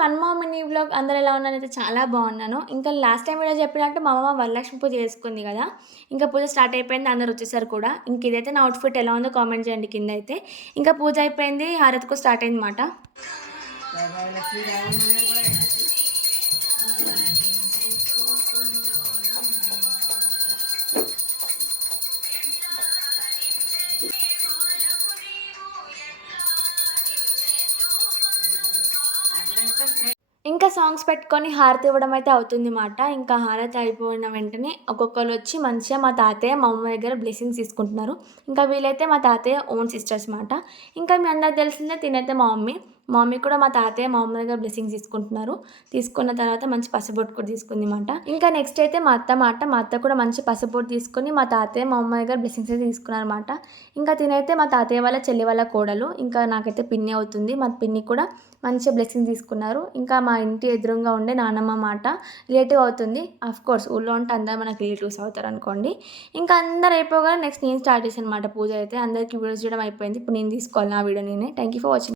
One more mini vlog అందరూ ఎలా ఉన్నారైతే చాలా బాగున్నాను. ఇంకా లాస్ట్ టైం వీడియో చెప్పినట్టు మా అమ్మ వరలక్ష్మి పూజ చేసుకుంది కదా! ఇంకా పూజ స్టార్ట్ అయిపోయింది. అందరూ వచ్చేసారు కూడా. ఇంక ఇదైతే నా అవుట్‌ఫిట్ ఎలా ఉందో కామెంట్ చేయండి కిందైతే. ఇంకా పూజ అయిపోయింది. హారతికి స్టార్ట్ అయిందన్నమాట. ఇంకా సాంగ్స్ పెట్టుకొని హారతి ఇవ్వడం అయితే అవుతుందన్నమాట. ఇంకా హారతి అయిపోయిన వెంటనే ఒక్కొక్కళ్ళు వచ్చి మంచిగా మా తాతయ్య, మా అమ్మ దగ్గర బ్లెస్సింగ్స్ తీసుకుంటున్నారు. ఇంకా వీళ్ళైతే మా తాతయ్య ఓన్ సిస్టర్స్ మాట. ఇంకా మీ అందరికి తెలిసిందే తినైతే మా మమ్మీ. మా మమ్మీ కూడా మా తాతయ్య, మా అమ్మ దగ్గర బ్లెస్సింగ్స్ తీసుకుంటున్నారు. తీసుకున్న తర్వాత మంచి పసుబొట్టు కూడా తీసుకుందన్నమాట. ఇంకా నెక్స్ట్ అయితే మా అత్త మాట. మా అత్త కూడా మంచి పసుబొట్టు తీసుకొని మా తాతయ్య, మా అమ్మ దగ్గర బ్లెస్సింగ్స్ అయితే తీసుకున్నారన్నమాట. ఇంకా తినైతే మా తాతయ్య వాళ్ళ చెల్లి వాళ్ళ కోడలు. ఇంకా నాకైతే పిన్ని అవుతుంది. మా పిన్ని కూడా మంచిగా బ్లెస్సింగ్ తీసుకున్నారు. ఇంకా మా ఇంటి ఎదురుగా ఉండే నానమ్మ మాట రిలేటివ్ అవుతుంది. ఆఫ్కోర్స్ ఊళ్ళో ఉంటే అందరూ మనకి రిలేటివ్స్ అవుతారు అనుకోండి. ఇంకా అందరు అయిపోగానే నెక్స్ట్ నేను స్టార్ట్ చేశాను అనమాట పూజ అయితే. అందరికీ వీడియోస్ చేయడం అయిపోయింది. ఇప్పుడు నేను తీసుకోవాలి నా వీడియో నేనే. Thank you for watching.